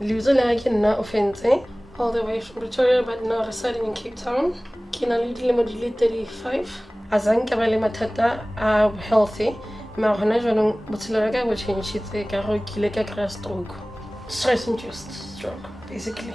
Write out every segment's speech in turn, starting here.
Living in Ofentse, all the way from Pretoria, but now residing in Cape Town. Kina le 35. Azanka bale matata are healthy. Ma hona jwanong botshelo ka bo changitse ka go kile ka crash stroke. Stress induced stroke basically.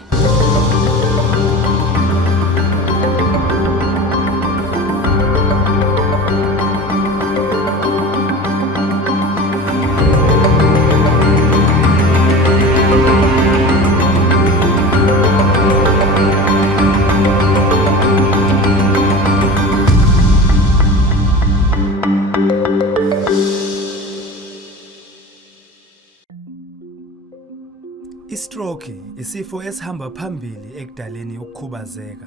Istroke isifo esihamba phambili ekudaleni ukukhubazeka,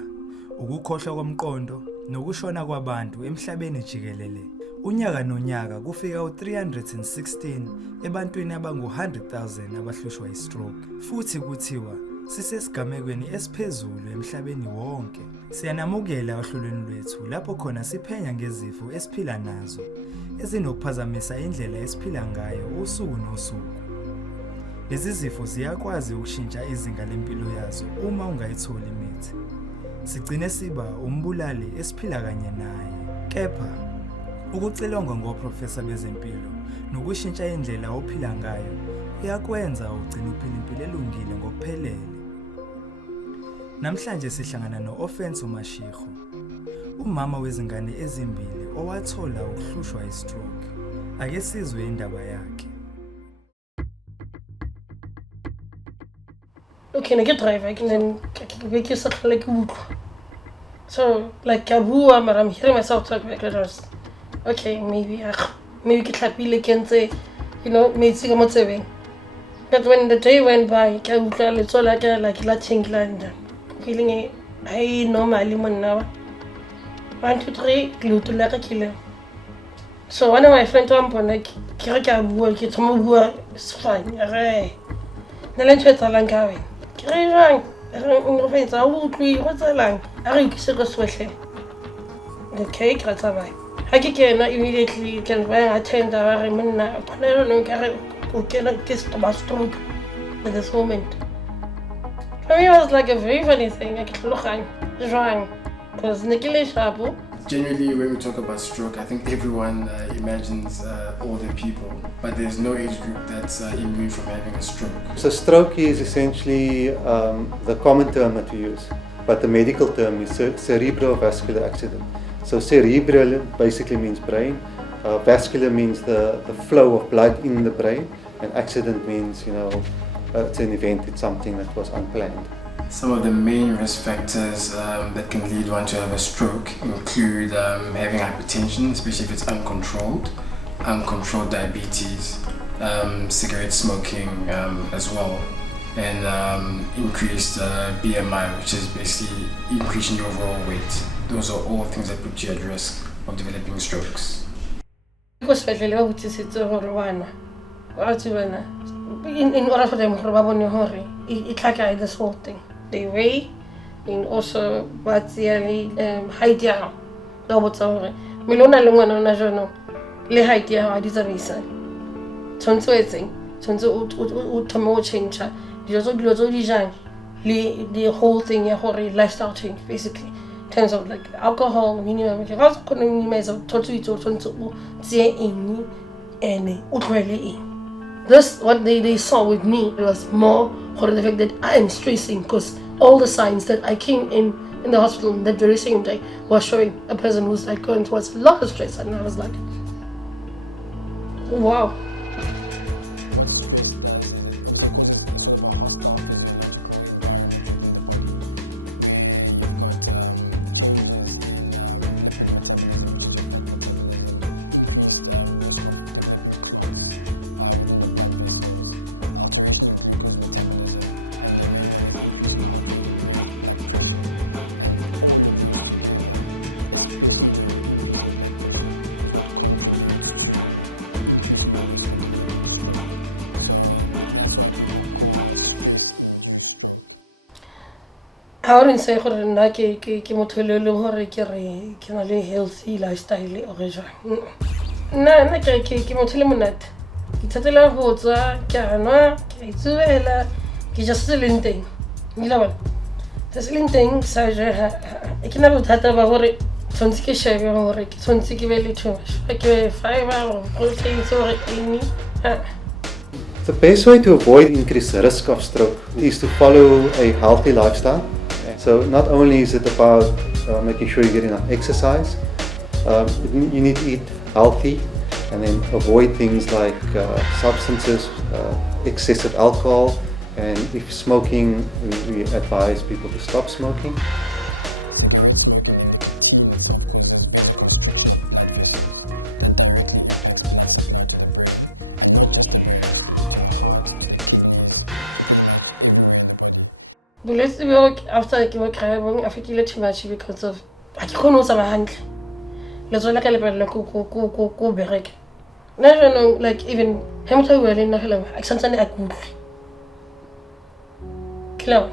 ukukhohlwa komqondo nokushona kwabantu emhlabeni jikelele. Unyaka nonyaka kufika u316 ebantwini abangu100,000 abahlushwa istroke. Futhi kuthiwa sisesigamekweni esiphezulu emhlabeni wonke. Siyanamukela ohlelweni lwethu lapho khona siphenya ngezifo esiphila nazo ezinokuphazamisa indlela esiphila ngayo usuku nosuku. Lezi zifo ziyakwazi ukushintsha izinga lempilo yazo uma ungayitholi imithi. Sigcine siba umbulali esiphila kanye naye. Kepha ukucilonga ngoprofessor bezempilo nokushintsha indlela ophila ngayo kuyakwenza ugcine uphila impilo elungile ngokuphelele. Namhlanje sihlangana no-Ofentse Mashigo, umama wezingane ezimbili owathola ukuhlushwa istroke. Ake sizwe indaba yakhe. Okay, I get drive. I can then make yourself like so like Kabua, but I'm hearing myself talk like that. Okay, maybe get happy like and say, maybe I'm not saving. But when the day went by, Kabua it's all like Latin land. Feeling I normally now. 1, 2, 3, glue to like a killer. So one of my friends told me like Kabua, get some work, it's fine. Alright. Now let's try to lang Kiriang, Ofentse, I will be what's a lang. I think it's a sweater. Okay, that's all right. I can immediately attend our remember. I don't know, who cannot kiss to my stroke at this moment. For me, it was like a very funny thing. I can't look wrong because Nikile Shabu. Generally, when we talk about stroke, I think everyone imagines older people, but there's no age group that's immune from having a stroke. So stroke is essentially the common term that we use, but the medical term is cerebrovascular accident. So cerebral basically means brain, vascular means the flow of blood in the brain, and accident means, it's an event, it's something that was unplanned. Some of the main risk factors that can lead one to have a stroke include having hypertension, especially if it's uncontrolled diabetes, cigarette smoking as well, and increased BMI, which is basically increasing your overall weight. Those are all things that put you at risk of developing strokes. In order for them to it's like this whole thing. They weigh and also what's the height down. Double sorry. Milona lungwana na jono. Le height ya adizabisa. Tonso eting. Tonso utamo change. Dijozo dijan. The whole thing ya hori lifestyle change basically. In terms of like alcohol, minimum. Because couldn't measure tonso tie ini and utrele. This what they saw with me, it was more for the fact that I am stressing because all the signs that I came in the hospital that very same day was showing a person who's like going towards a lot of stress, and I was like, wow. What stress does is it obviously causes a sort of a hostile physiological environment within the body, where you've got changes in lipid metabolism, which is your fat metabolism, increased risk of developing clots within the blood vessels, alteration in glucose metabolism, and the main one is increase in heart rate and raised blood pressure. And all of those together, especially the increase in blood pressure, is what contributes to increasing your risk of developing stroke. So that's why people call stress-induced stroke. I wouldn't say that healthy lifestyle ke just selling thing ngila bona selling thing sa je ke na bothata ba hore tshwantse ke shebe hore ke tshwantse ke be le too much ke fiber or protein so any The best way to avoid increased risk of stroke is to follow a healthy lifestyle. So not only is it about making sure you get enough exercise, you need to eat healthy and then avoid things like substances, excessive alcohol, and if smoking, we advise people to stop smoking. Cigarette smoking, the nicotine itself causes vasoconstriction of blood vessels. That directly impacts blood supply to the brain, and not just the brain actually, to the heart, to the kidneys, to pretty much everywhere in the body. Let's work after I work I feel too much because of I can't know some hand. Let's like go berek. No, like even him to well in the hell. I sometimes I could. Clown.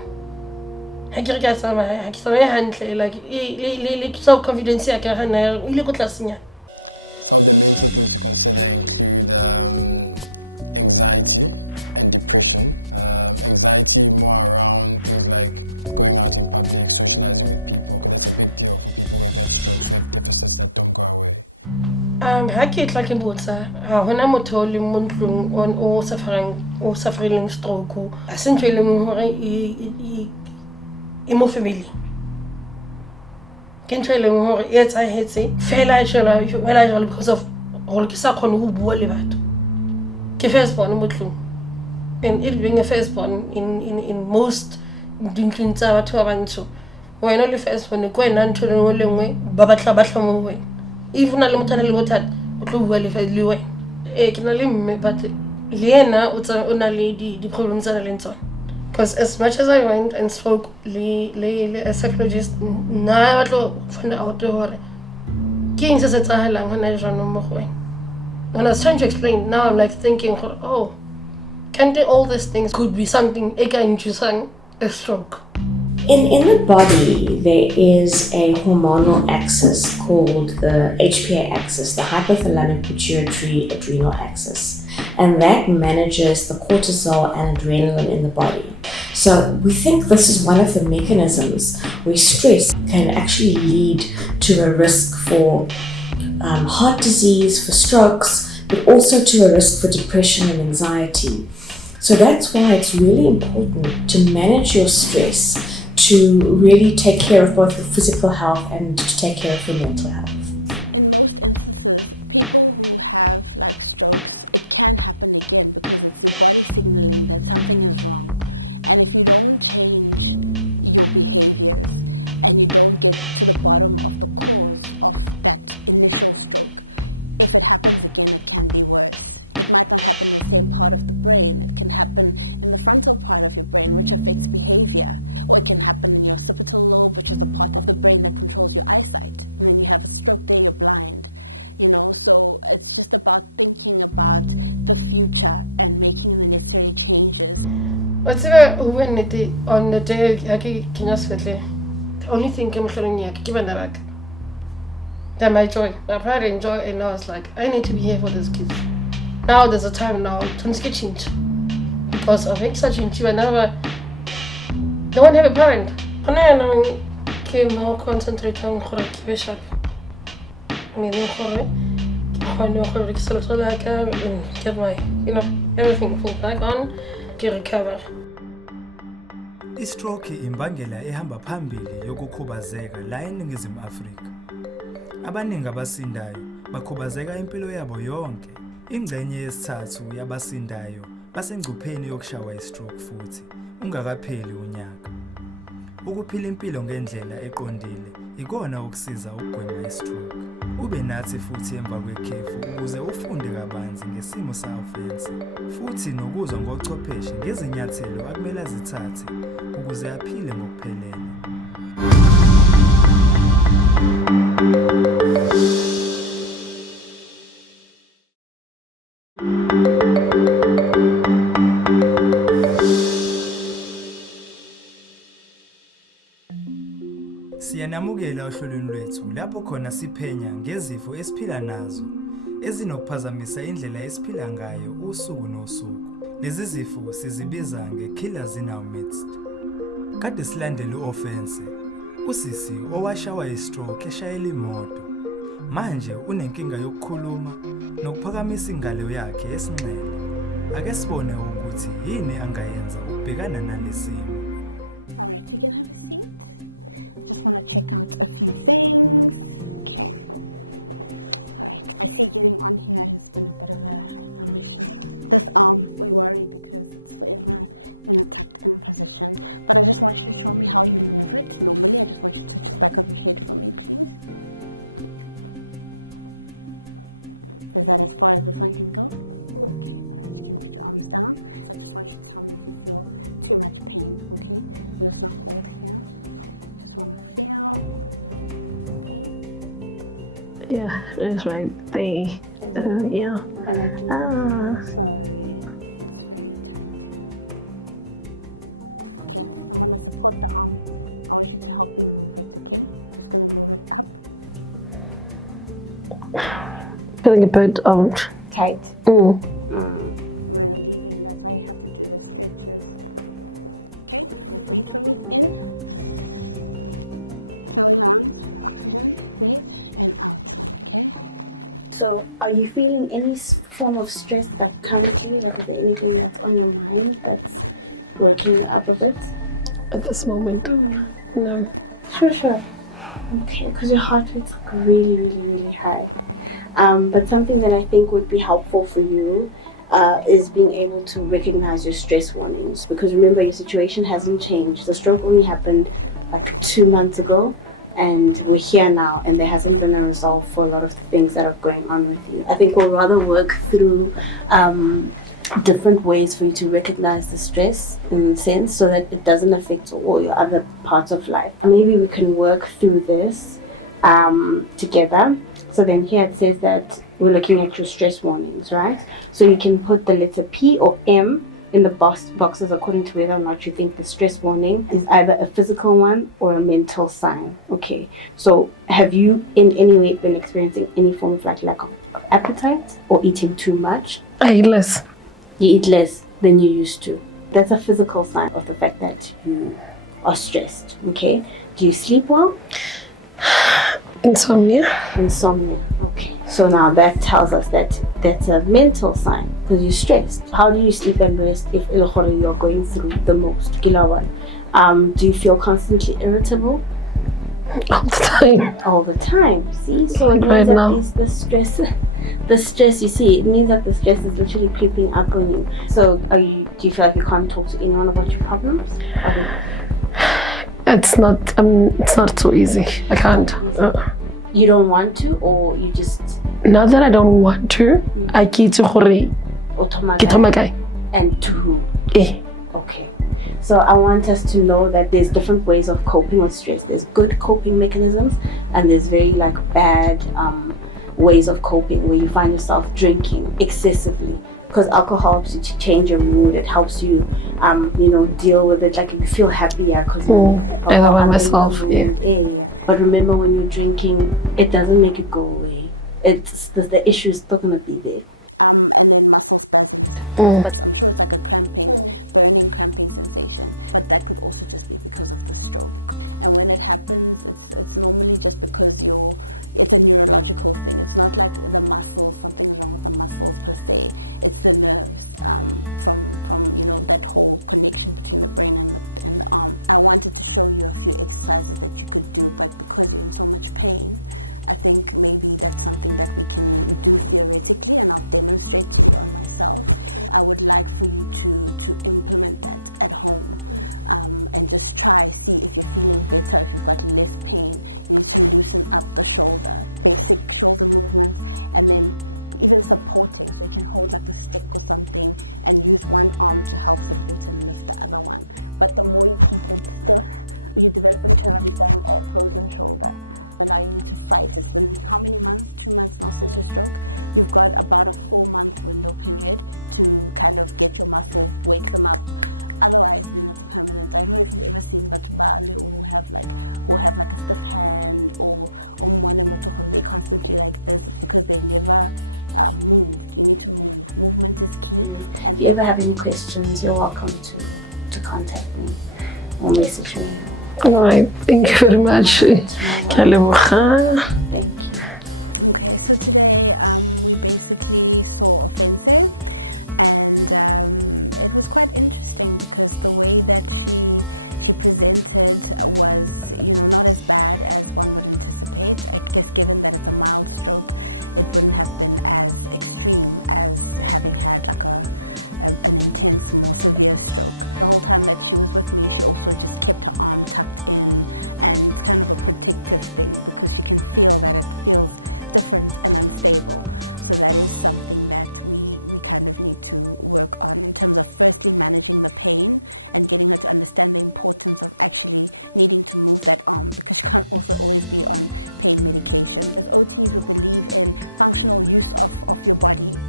I get some hand like so confidence I can look at last year. Some of the mental things to consider include anxiety and depression. Anxiety more around things like going out in public, socializing with people, because that's a big deal for people who have had strokes, who have deficits that don't go away. Ha ke tla ke botsa ha hona motho le montlong on o suffering stroke a sentse le hore e mo family ke ntse le hore e etsa hetse fela jela because of hore ke sa khone ho bua le batho ke firstborn motlong and it being a firstborn in most dintlong tsa batho ba bantsho wena le firstborn ko ena ntho le lengwe ba batla ba tlhomo wena even le motho le bothata o tlo bua le wena ke na le mme but le yena o na le di problems tsa le tsona. Because as much as I went and spoke a psychologist, now I find out when I was trying to explain, now I'm like thinking, oh, can't all these things could be something a stroke? In the body, there is a hormonal axis called the HPA axis, the hypothalamic pituitary adrenal axis, and that manages the cortisol and adrenaline in the body. So we think this is one of the mechanisms where stress can actually lead to a risk for heart disease, for strokes, but also to a risk for depression and anxiety. So that's why it's really important to manage your stress, to really take care of both your physical health and to take care of your mental health. In most instances, people who have like strokes, it can happen again because it's your body signaling that something is wrong. And if you don't change your behaviors and you don't get to the bottom of the cause of that initial stroke, if it happens again, it can be worse. It might not happen in the same part of the brain. It can happen in the frontal part of your brain, which affects behavior. Or it can happen in your occipital lobe, which is the part of the brain that controls your eyesight. And then you have a stroke there, you're blind. So it's just about thinking about the future and making the necessary changes. What's on the day the only thing I'm showing you, given that that my joy. I pride and joy, and I was like, I need to be here for these kids. Now there's a time now to change because of extra change. You never don't have a parent. I came more concentrate on correction. I mean, get my, everything back on, get recover. I-stroke imbangela ehamba phambili yokukhubazeka la eNingizimu Afrika. Abaningi abasindayo bakhubazeka impilo yabo yonke. Ingxenye yesithathu yabasindayo basengcupheni yokushawa i-stroke futhi ungakapheli unyaka. Ukuphila impilo ngendlela eqondile ikona ukusiza ukugwema i-stroke. Ube nathi futhi emva kwekhefu ukuze ufunde kabanzi ngesimo sa-Ofentse futhi nokuzwa ngochwepheshe ngezinyathelo akumele azithathe ukuze aphile ngokuphelele. Siyanamukela ohlelweni lwethu lapho khona siphenya ngezifo esiphila nazo ezinokuphazamisa indlela esiphila ngayo usuku nosuku. Lezi zifo sizibiza nge-killers in our midst. Kade silandele u-Ofentse, usisi owashawa yi-stroke eshayela imoto. Manje unenkinga yokukhuluma nokuphakamisa ingalo yakhe yesinxele. Ake sibone ukuthi yini angayenza ukubhekana nalesimo. All right, you can have a seat. Just want to check out a few things. Okay. All right. I see getting on here has been a bit of a mission. This arm, we worry because it's forever in a tucked in position. But I just want you to show me how you move it. Normally, I just want you to touch the back of your head for me, please. Is that as far as this one can go? Okay. All right. You can put your arms down. So I just want you to tell me if you feel too much pain. Okay. I'm just gonna hold here. Just want to feel. Yeah, it's right there. Yeah. Sorry. It's very tight here. Okay, I'm gonna support the arm. I want you to help me move it, okay? Just gonna move it up. Feeling a bit Tight. We're relieving, that's why you have to do the stretches. Okay, breathe for me in. Fill your lungs with oxygen, breathe, and out, okay? So, are you feeling any form of stress currently? Is there anything that's on your mind that's working up a bit? At this moment, no. Sure. Okay, because your heart rate's really high. But something that I think would be helpful for you is being able to recognize your stress warnings, because remember, your situation hasn't changed. The stroke only happened like 2 months ago, and we're here now, and there hasn't been a resolve for a lot of the things that are going on with you. I think we'll rather work through different ways for you to recognize the stress, in a sense, so that it doesn't affect all your other parts of life. And maybe we can work through this together. So then here it says that we're looking at your stress warnings, right? So you can put the letter P or M in the boxes according to whether or not you think the stress warning is either a physical one or a mental sign. Okay, so have you in any way been experiencing any form of lack of appetite or eating too much? I eat less. You eat less than you used to. That's a physical sign of the fact that you are stressed, okay? Do you sleep well? Insomnia, okay. So now that tells us that that's a mental sign because you're stressed. How do you sleep and rest if you're going through the most? Do you feel constantly irritable? All the time. See, so it means that the stress, you see, it means that the stress is literally creeping up on you. So do you feel like you can't talk to anyone about your problems? It's not so easy. I can't. You don't want to, or you just? Not that I don't want to. I get to hurry. And to who? Okay. So I want us to know that there's different ways of coping with stress. There's good coping mechanisms, and there's very bad ways of coping where you find yourself drinking excessively. Because alcohol helps you to change your mood. It helps you, deal with it. Like if you feel happier, because I love myself. Yeah. But remember, when you're drinking, it doesn't make it go away. The issue is still gonna be there. And then muscle spasms. But I'm sure it's like a burning cramping sensation. But that could also just be because of the stroke. And when it happens, it's normally just because it's a neurological thing. It's not like the muscles, something's wrong with the muscles per se. It's the nerves from that whole connection between the brain and the arm. I wanted to show you a few exercises that you could do, but because you're in so much pain, I think maybe that's something that we can do theoretically, and I'll demonstrate to you on myself. I would like for you to implement that at home, and just see if you're feeling better, if you've got less pain. You need to loosen up the shoulder, basic shoulder movements, and then even supporting, so you can hold like a stick or something and use one arm to help support and lift the other one. But the more you keep it stiff, you develop a frozen shoulder. But now you need to fight. It's been how many months? 2 months now since your stroke. You've got about a 4-month window period to kind of get your muscles, wake them up. Otherwise, then it's permanent. I don't know if you've ever seen Batubale who have a stiff hand or they constantly like this. It's because they never moved. You need to move. Movement is key. And if you ever have any questions, you're welcome to contact me or message me. Alright, thank you very much. Thank you. Okay, so today we basically saw Ofentse, and it was quite interesting because the way that she presented was, not as bad as one would anticipate. I guess given that it's a mild stroke, it wouldn't have been as extreme as having had like an intense, more severe stroke. The whole time that she was with me, she also just kept her arm tucked in, and it's kind of a protective thing because she can feel that it feels different and unstable. So that is something that we kind of need to work on in terms of firstly managing the pain and getting her to understand the importance of actually needing to move that arm, because she can't also always be on pain medication. As OTs, we believe in functional use of your body,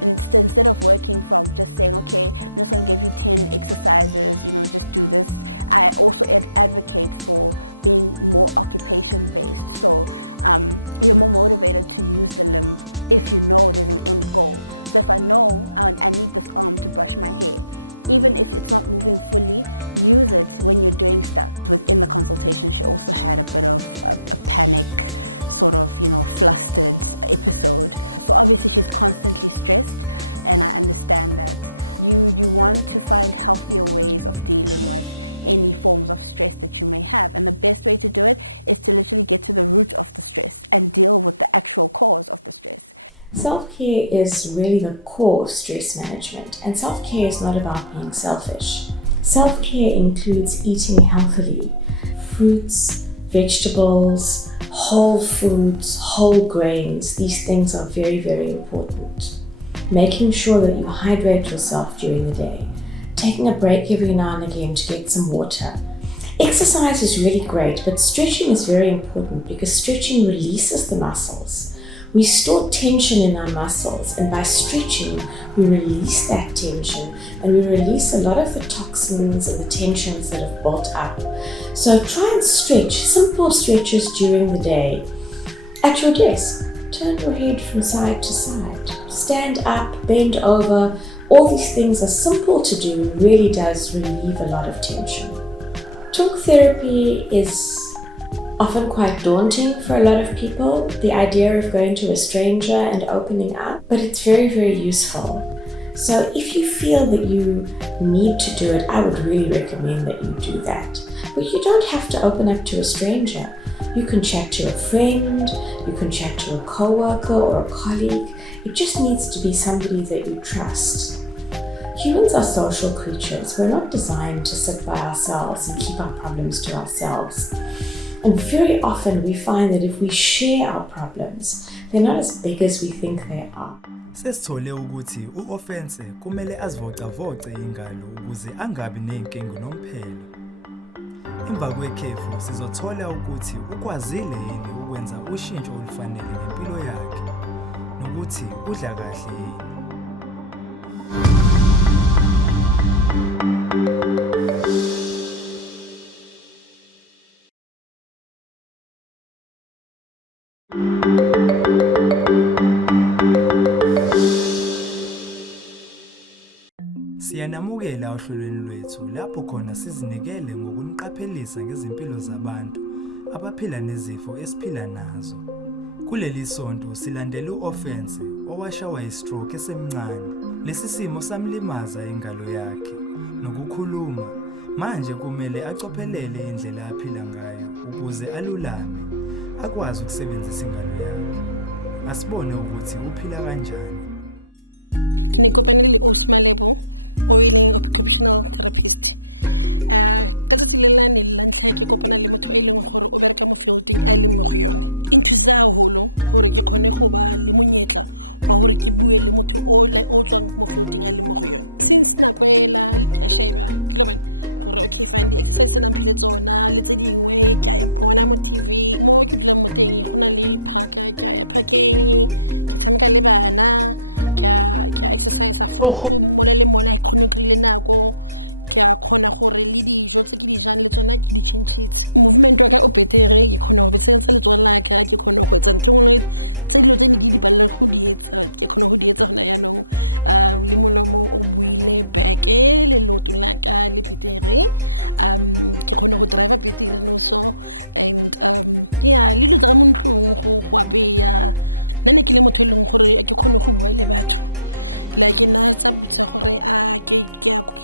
instead of working from just saying, okay, I'm just going to give you 10 exercises, just do this. I also advocate for being more occupation based. So you're more motivated to use the limb if you know there's an end goal. So if I know I need this arm to brush my hair, even if it's not moving fully, use it when you're doing stuff. Within the consultation, she also had a bit of a panic, sort of, flustered episode. So obviously she's constantly stressed, and I understand that. You want to find healthier ways of dealing with any forms of stress that you may have, and the best way to do it is to literally get to the root of the stress and deal with the actual cause of the stress. Self-care is really the core of stress management, and self-care is not about being selfish. Self-care includes eating healthily, fruits, vegetables, whole foods, whole grains. These things are very, very important. Making sure that you hydrate yourself during the day, taking a break every now and again to get some water. Exercise is really great, but stretching is very important because stretching releases the muscles. We store tension in our muscles, and by stretching, we release that tension, and we release a lot of the toxins and the tensions that have built up. So try and stretch, simple stretches during the day. At your desk, turn your head from side to side. Stand up, bend over. All these things are simple to do and really does relieve a lot of tension. Talk therapy is often quite daunting for a lot of people, the idea of going to a stranger and opening up, but it's very, very useful. So if you feel that you need to do it, I would really recommend that you do that. But you don't have to open up to a stranger. You can chat to a friend, you can chat to a coworker or a colleague. It just needs to be somebody that you trust. Humans are social creatures. We're not designed to sit by ourselves and keep our problems to ourselves. And very often we find that if we share our problems, they're not as big as we think they are. Sesithole ukuthi uOfentse kumele azivocavoce ingalo ukuze angabi nenkinga nomphelo. Emva kwekhefu sizothola ukuthi ukwazile yini ukwenza ushintsho olufanele ngempilo yakhe nokuthi udla kahle yini. Siyanamukela ohlelweni lwethu lapho khona sizinikele ngokuniqaphelisa ngezimpilo zabantu abaphila nezifo esiphila nazo. Kuleli sonto silandela uOfentse owashawa istroke esemncane. Lesi simo samlimaza ingalo yakhe nokukhuluma. Manje kumele acophelele indlela aphila ngayo ukuze alulame, akwazi ukusebenzisa ingalo yakhe. Asibone ukuthi uphila kanjani. Kinikopanele Osmalebo, oiling occupational therapist. Ka tsatsi le lane la ntlha ke kopana le motho e leng gore o bereka mo fielding a le mo go yone. Inthusa haholo gore ke khone go ba le monyetla wa gore ke bue le motho o tswang mo fielding a le mo go yone. Since nakwela ke sheba global gore okay fine the exercise na mphile tsona le tse dingwe ke ya bona mo TV mo ke dula mo teng go na le parka ke ya parking ke tshameka le bana ke exercise afro mo le mola chronically nako ke a khona gore le dijo tse ke di jang le tsona ke di changes movement wa ka o betere ke khona go betsetsa le tsona ka ke khona go etsa ntongwe tse dilo tse ke di palela go di etsa ke khona go di etsa hona yanong le molomo o buile beke le loto la ka le petere ke khona go drive petere no so and yeah le lo tsa mo ntlong go apeya nne ke le motho le gore ke khone go bua le batho like na tsa butsa gore ke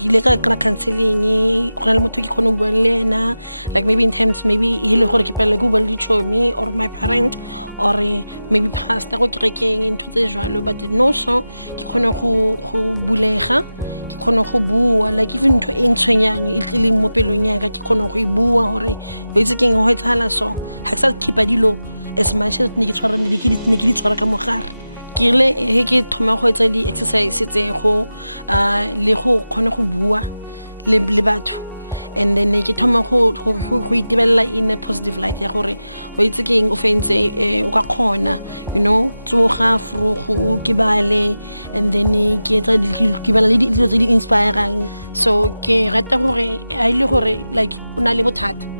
ile ka counseling go na le motho ke khone go bua le ena like maybe in terms maybe hele gore ke pele go bua le chomi or my parent or maybe pastor go kerekeng into tse jwalo but no so ke khone go bulega ke khone go bua like even ntho e ntshwenyang e tlile mo pelong ya ka ke khone go e bua gore o itse keng ho etsala so ha ke sa keep dilo as much as ne ke tshwara ne ke di tshwara ka mogare ke le ke thoma go etsa di exercise tse go le go khona go bua le batho and then ke thoma go itebella in a positive light ya gore o itse keng o fentse o ka khona you know tsoga fro go ke bale and then ke etsa ke bala le dilo tse di inspiring so ke rata gore a ile gore like una le bothata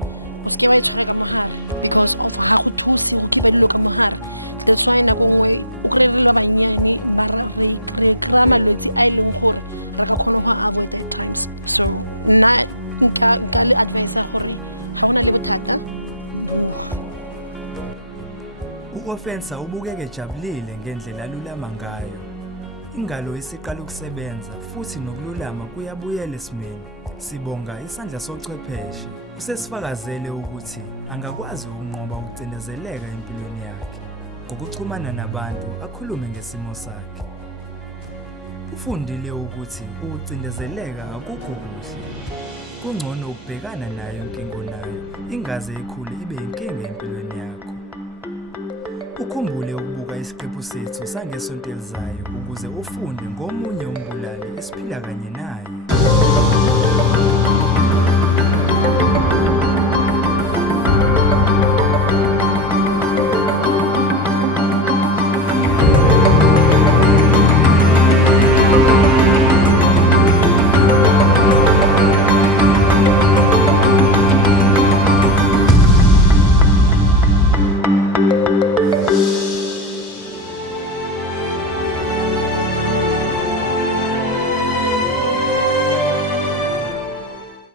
o se ke ba itshwara ka mohare because of ha go thusi go kipa dilo ka mohare that's why na go ngwe o krerele ba banyane ba re krama lotsi a ileng gore re ka khona go avoid at times so na nka le advice gore ha ona le bothata buga Ofentse ubukeke jabulile ngendlela alulama ngayo ingalo isiqala ukusebenza futhi nokululama kuyabuyela esimeni sibonga isandla sochwepheshe usesifakazele ukuthi angakwazi ukunqoba ukucindezeleka empilweni yakhe ngokuxhumana nabantu akhulume ngesimo sakhe ufundile ukuthi ukucindezeleka akukho kuhle kungcono ukubhekana nayo inkingo nayo ingaze ikhule ibe inkinga empilweni yakho ukhumbule ukubuka isiqephu sethu sangesonto elizayo ukuze ufunde ngomunye umbulali esiphila kanye naye